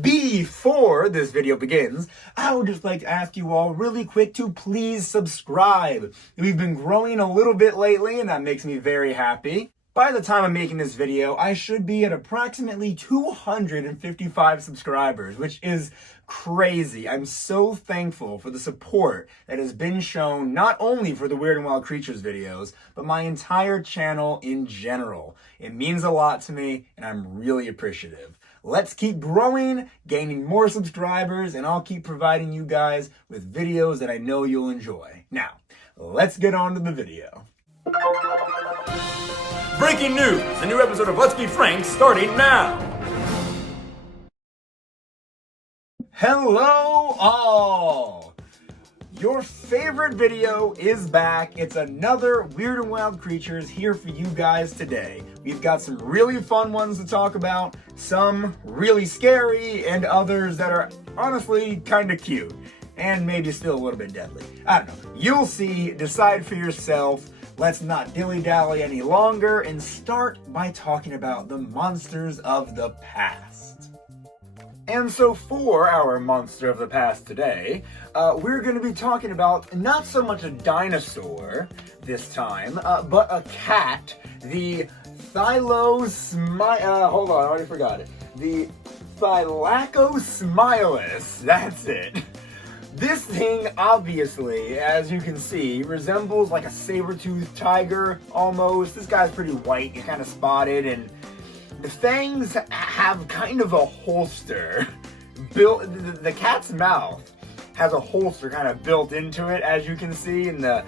Before this video begins, I would just like to ask you all really quick to please subscribe. We've been growing a little bit lately, and that makes me very happy. By the time I'm making this video, I should be at approximately 255 subscribers, which is crazy. I'm so thankful for the support that has been shown not only for the Weird and Wild Creatures videos, but my entire channel in general. It means a lot to me, and I'm really appreciative. Let's keep growing, gaining more subscribers, and I'll keep providing you guys with videos that I know you'll enjoy. Now, let's get on to the video. Breaking news! A new episode of Let's Be Frank starting now! Hello all! Your favorite video is back. It's another Weird and Wild Creatures here for you guys today. We've got some really fun ones to talk about, some really scary, and others that are honestly kind of cute. And maybe still a little bit deadly. I don't know. You'll see, decide for yourself. Let's not dilly-dally any longer and start by talking about the monsters of the past. And so for our monster of the past today, we're going to be talking about not so much a dinosaur this time, but a cat, the hold on, I already forgot it. The Thylacosmilus, that's it. This thing, obviously, as you can see, resembles like a saber-toothed tiger, almost. This guy's pretty white, you're kind of spotted, and the fangs have kind of a holster built. The cat's mouth has a holster kind of built into it, as you can see, and the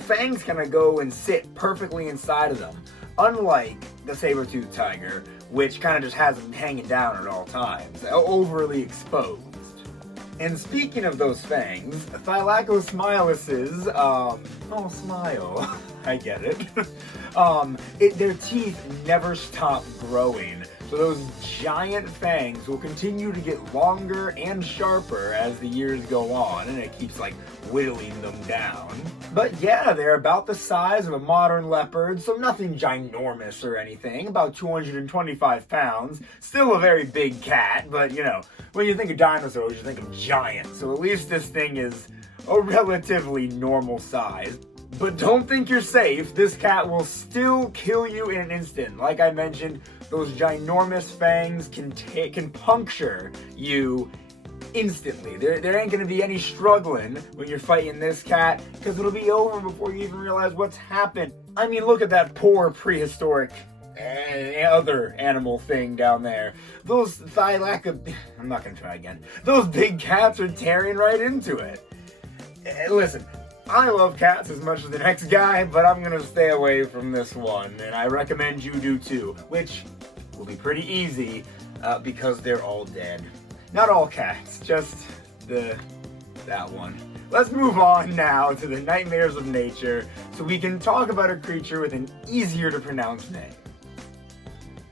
fangs kind of go and sit perfectly inside of them. Unlike the saber-toothed tiger, which kind of just has them hanging down at all times, overly exposed. And speaking of those fangs, Thylacosmilus's, oh, smile, I get it. Their teeth never stop growing, so those giant fangs will continue to get longer and sharper as the years go on, and it keeps, like, whittling them down. But yeah, they're about the size of a modern leopard, so nothing ginormous or anything, about 225 pounds. Still a very big cat, but, you know, when you think of dinosaurs, you think of giants, so at least this thing is a relatively normal size. But don't think you're safe, this cat will still kill you in an instant. Like I mentioned, those ginormous fangs can puncture you instantly. There ain't gonna be any struggling when you're fighting this cat, because it'll be over before you even realize what's happened. I mean, look at that poor prehistoric other animal thing down there. Those I'm not gonna try again. Those big cats are tearing right into it. Listen, I love cats as much as the next guy, but I'm gonna stay away from this one, and I recommend you do too, which will be pretty easy because they're all dead. Not all cats, just that one. Let's move on now to the nightmares of nature so we can talk about a creature with an easier to pronounce name.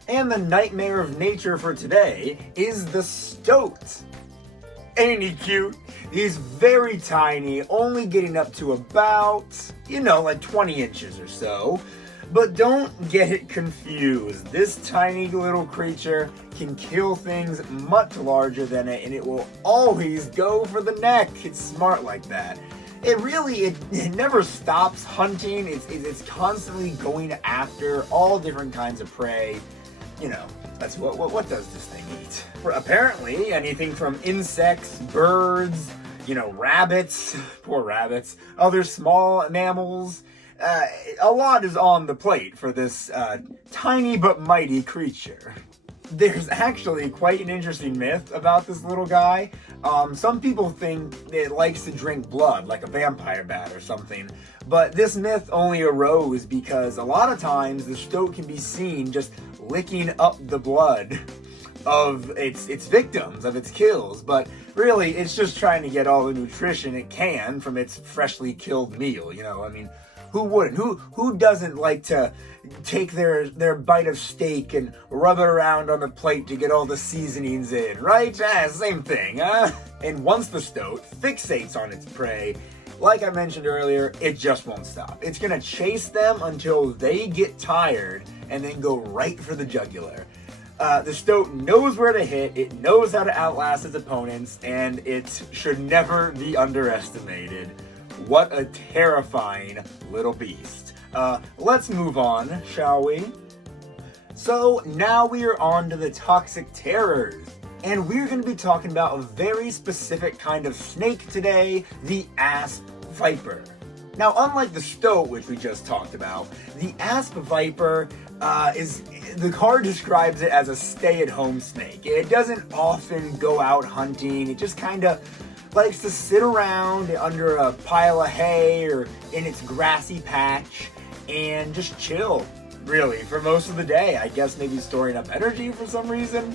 And the nightmare of nature for today is the stoat. Ain't he cute? He's very tiny, only getting up to about, like 20 inches or so. But don't get it confused. This tiny little creature can kill things much larger than it, and it will always go for the neck. It's smart like that. It never stops hunting. It's constantly going after all different kinds of prey. That's what does this thing eat? Apparently, anything from insects, birds, rabbits, poor rabbits, other small mammals. A lot is on the plate for this tiny but mighty creature. There's actually quite an interesting myth about this little guy. Some people think it likes to drink blood, like a vampire bat or something. But this myth only arose because a lot of times the stoat can be seen just licking up the blood of its victims, of its kills. But really, it's just trying to get all the nutrition it can from its freshly killed meal, I mean, who wouldn't? Who doesn't like to take their bite of steak and rub it around on the plate to get all the seasonings in, right? Same thing, huh? And once the stoat fixates on its prey, like I mentioned earlier, it just won't stop. It's gonna chase them until they get tired and then go right for the jugular. The stoat knows where to hit, it knows how to outlast its opponents, and it should never be underestimated. What a terrifying little beast. Let's move on, shall we? So now we are on to the toxic terrors. And we're going to be talking about a very specific kind of snake today, the asp viper. Now, unlike the stoat, which we just talked about, the asp viper the card describes it as a stay-at-home snake. It doesn't often go out hunting. It just kind of likes to sit around under a pile of hay or in its grassy patch and just chill, really, for most of the day. I guess maybe storing up energy for some reason.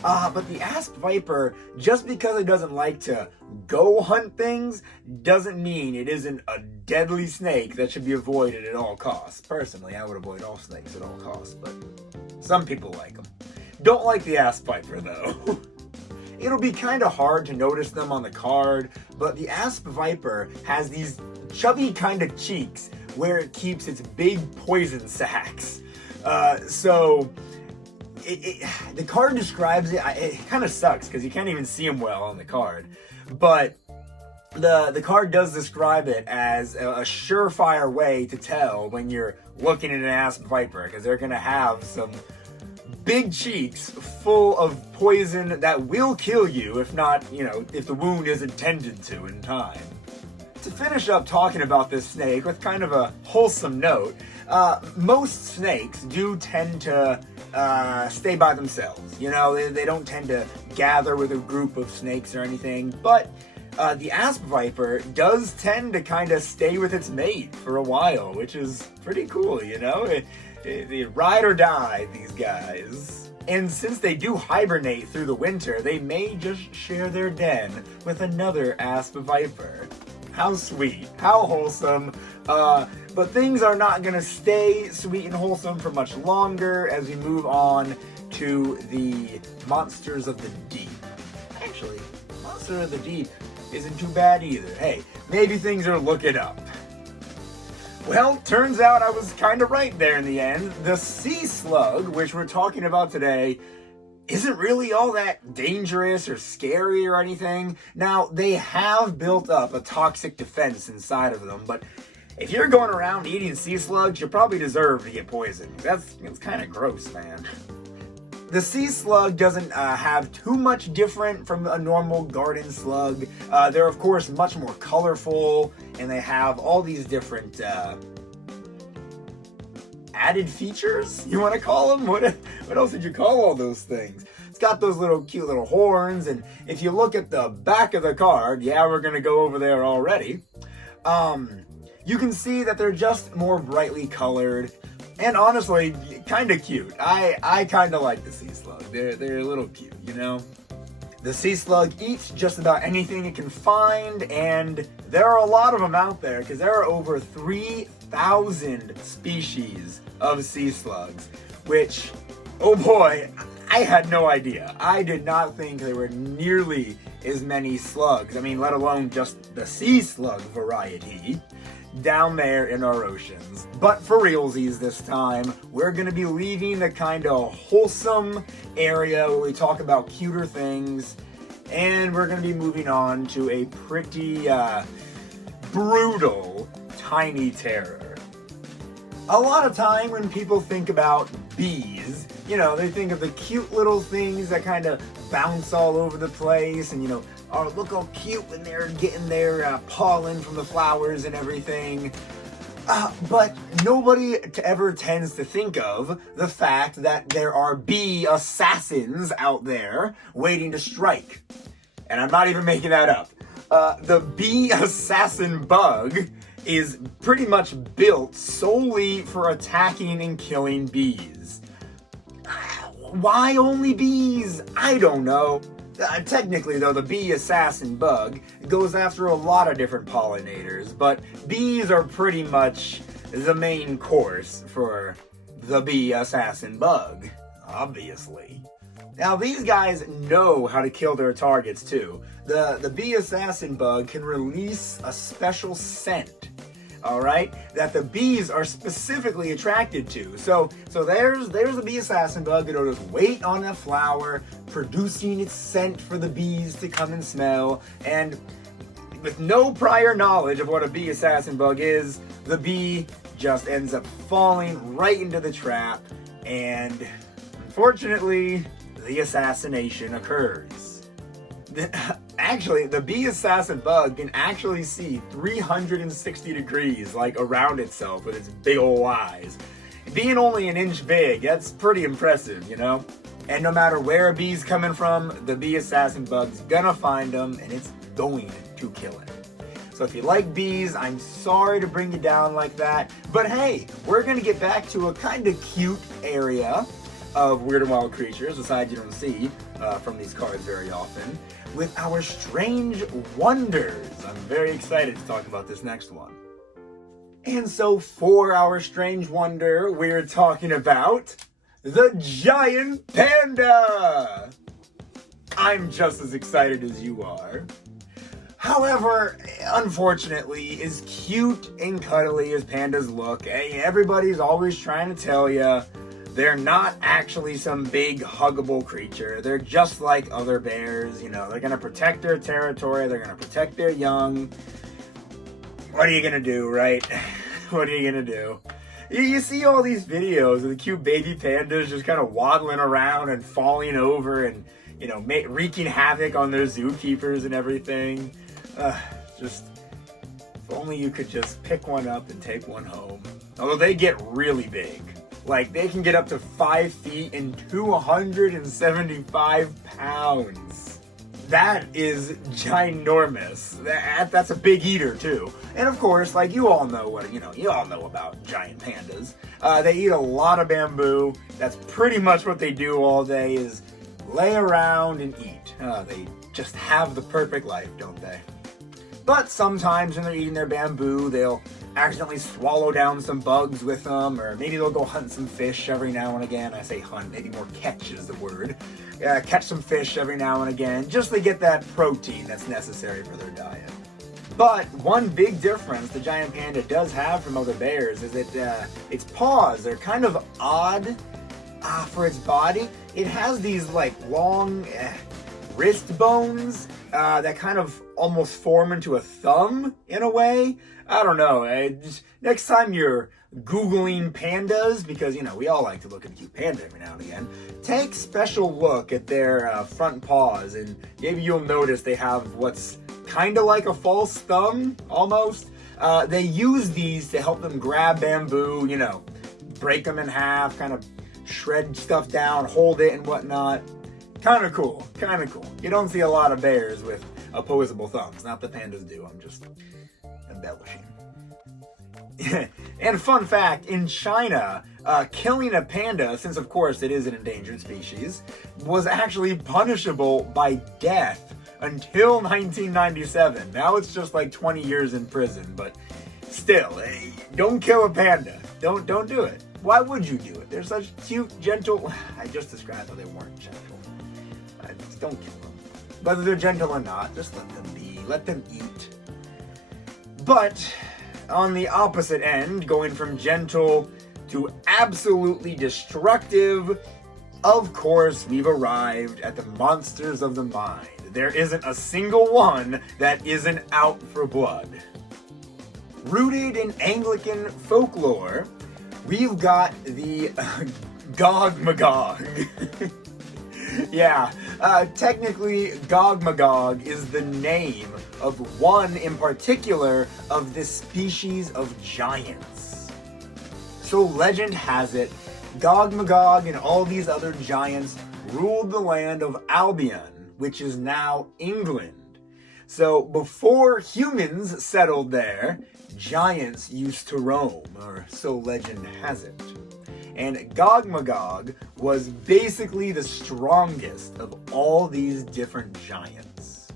But the asp viper, just because it doesn't like to go hunt things, doesn't mean it isn't a deadly snake that should be avoided at all costs. Personally, I would avoid all snakes at all costs, but some people like them. Don't like the asp viper, though. It'll be kind of hard to notice them on the card, but the asp viper has these chubby kind of cheeks where it keeps its big poison sacs. The card describes it. It kind of sucks because you can't even see them well on the card, but the card does describe it as a surefire way to tell when you're looking at an asp viper, because they're gonna have some big cheeks full of poison that will kill you if not, if the wound isn't tended to in time. To finish up talking about this snake with kind of a wholesome note, most snakes do tend to stay by themselves. They don't tend to gather with a group of snakes or anything, but the asp viper does tend to kind of stay with its mate for a while, which is pretty cool, They ride or die, these guys. And since they do hibernate through the winter, they may just share their den with another asp viper. How sweet, how wholesome, but things are not going to stay sweet and wholesome for much longer as we move on to the monsters of the deep. Actually, monster of the deep isn't too bad either. Hey, maybe things are looking up. Well, turns out I was kind of right there in the end. The sea slug, which we're talking about today, isn't really all that dangerous or scary or anything. Now, they have built up a toxic defense inside of them, but if you're going around eating sea slugs, you probably deserve to get poisoned. It's kind of gross, man. The sea slug doesn't have too much different from a normal garden slug. They're, of course, much more colorful, and they have all these different added features, you want to call them? What else would you call all those things? It's got those cute little horns, and if you look at the back of the card, yeah, we're going to go over there already, you can see that they're just more brightly colored, and honestly, kind of cute. I kind of like the sea slug. They're a little cute, The sea slug eats just about anything it can find, and there are a lot of them out there, because there are over 3,000 species of sea slugs, which, oh boy, I had no idea. I did not think there were nearly as many slugs, let alone just the sea slug variety, down there in our oceans. But for realsies this time, we're going to be leaving the kind of wholesome area where we talk about cuter things, and we're going to be moving on to a pretty brutal tiny terror. A lot of time when people think about bees, they think of the cute little things that kind of bounce all over the place and, oh, look how cute when they're getting their pollen from the flowers and everything. But nobody ever tends to think of the fact that there are bee assassins out there waiting to strike. And I'm not even making that up. The bee assassin bug is pretty much built solely for attacking and killing bees. Why only bees? I don't know. Technically, though, the bee assassin bug goes after a lot of different pollinators, but bees are pretty much the main course for the bee assassin bug, obviously. Now, these guys know how to kill their targets, too. The bee assassin bug can release a special scent all right, that the bees are specifically attracted to. So there's a bee assassin bug. It'll just wait on a flower, producing its scent for the bees to come and smell. And with no prior knowledge of what a bee assassin bug is, the bee just ends up falling right into the trap, and unfortunately, the assassination occurs. Actually, the bee assassin bug can actually see 360 degrees, like, around itself with its big ol' eyes. Being only an inch big, that's pretty impressive, you know? And no matter where a bee's coming from, the bee assassin bug's gonna find them, and it's going to kill it. So if you like bees, I'm sorry to bring you down like that, but hey, we're gonna get back to a kind of cute area of Weird and Wild creatures, aside you don't see from these cards very often, with our strange wonders. I'm very excited to talk about this next one. And so for our strange wonder, we're talking about the giant panda. I'm just as excited as you are. However, unfortunately, as cute and cuddly as pandas look, everybody's always trying to tell you they're not actually some big huggable creature. They're just like other bears, you know. They're gonna protect their territory, they're gonna protect their young. What are you gonna do, right? What are you gonna do? You see all these videos of the cute baby pandas just kind of waddling around and falling over and, you know, wreaking havoc on their zookeepers and everything. Just, if only you could just pick one up and take one home. Although they get really big. Like, they can get up to 5 feet and 275 pounds. That is ginormous. That's a big eater, too. And of course, like, you all know about giant pandas. They eat a lot of bamboo. That's pretty much what they do all day, is lay around and eat. They just have the perfect life, don't they? But sometimes when they're eating their bamboo, they'll accidentally swallow down some bugs with them, or maybe they'll go hunt some fish every now and again. I say hunt, maybe more catch is the word. Catch some fish every now and again, just to get that protein that's necessary for their diet. But one big difference the giant panda does have from other bears is that its paws are kind of odd for its body. It has these like long wrist bones that kind of almost form into a thumb in a way. I don't know. Next time you're Googling pandas, because, you know, we all like to look at a cute panda every now and again, take special look at their front paws, and maybe you'll notice they have what's kind of like a false thumb, almost. They use these to help them grab bamboo, you know, break them in half, kind of shred stuff down, hold it and whatnot. Kind of cool, kind of cool. You don't see a lot of bears with opposable thumbs. Not that pandas do, I'm just embellishing. And fun fact, in China, killing a panda, since of course it is an endangered species, was actually punishable by death until 1997. Now it's just like 20 years in prison, but still, don't kill a panda. Don't do it. Why would you do it? They're such cute, gentle... I just described how they weren't gentle. Just don't kill them. Whether they're gentle or not, just let them be. Let them eat. But on the opposite end, going from gentle to absolutely destructive, of course, we've arrived at the monsters of the mind. There isn't a single one that isn't out for blood. Rooted in Anglican folklore, we've got the Gog Magog. Yeah, technically, Gog Magog is the name of one in particular of this species of giants. So legend has it, Gog Magog and all these other giants ruled the land of Albion, which is now England. So before humans settled there, giants used to roam, or so legend has it. And Gog Magog was basically the strongest of all these different giants.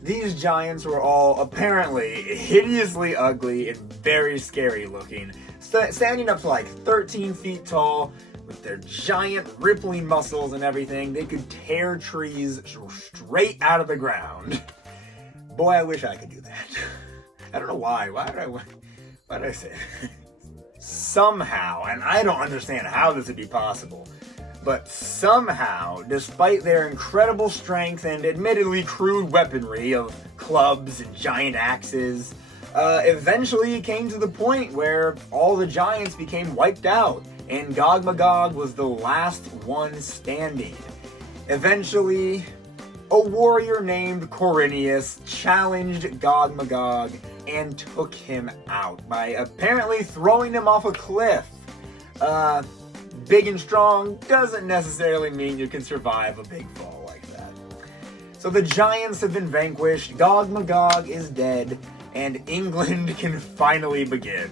These giants were all apparently hideously ugly and very scary looking, standing up to like 13 feet tall, with their giant rippling muscles and everything. They could tear trees straight out of the ground. Boy, I wish I could do that. I don't know why. What did I say? Somehow, and I don't understand how this would be possible, but somehow, despite their incredible strength and admittedly crude weaponry of clubs and giant axes, eventually it came to the point where all the giants became wiped out, and Magog was the last one standing. Eventually, a warrior named Corinius challenged Magog and took him out by apparently throwing him off a cliff. Big and strong doesn't necessarily mean you can survive a big fall like that. So the giants have been vanquished, Magog is dead, and England can finally begin.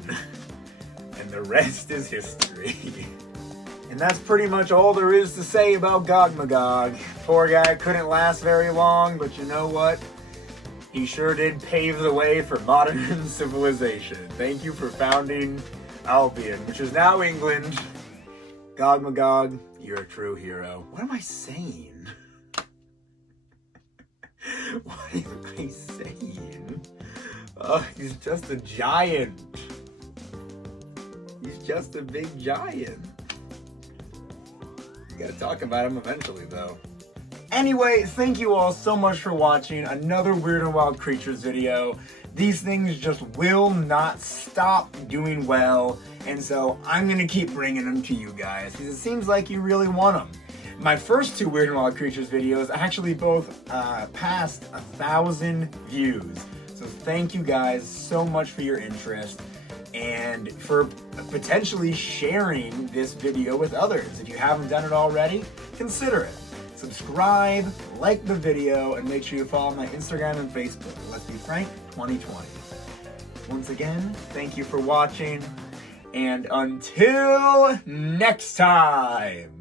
And the rest is history. And that's pretty much all there is to say about Magog. Poor guy couldn't last very long, but you know what? He sure did pave the way for modern civilization. Thank you for founding Albion, which is now England. Magog, you're a true hero. What am I saying? What am I saying? Oh, he's just a giant. He's just a big giant. We gotta talk about him eventually, though. Anyway, thank you all so much for watching another Weird and Wild Creatures video. These things just will not stop doing well, and so I'm gonna keep bringing them to you guys, because it seems like you really want them. My first two Weird and Wild Creatures videos actually both passed 1,000 views. So thank you guys so much for your interest and for potentially sharing this video with others. If you haven't done it already, consider it. Subscribe, like the video, and make sure you follow my Instagram and Facebook, Let's Be Frank 2020. Once again, thank you for watching, and until next time!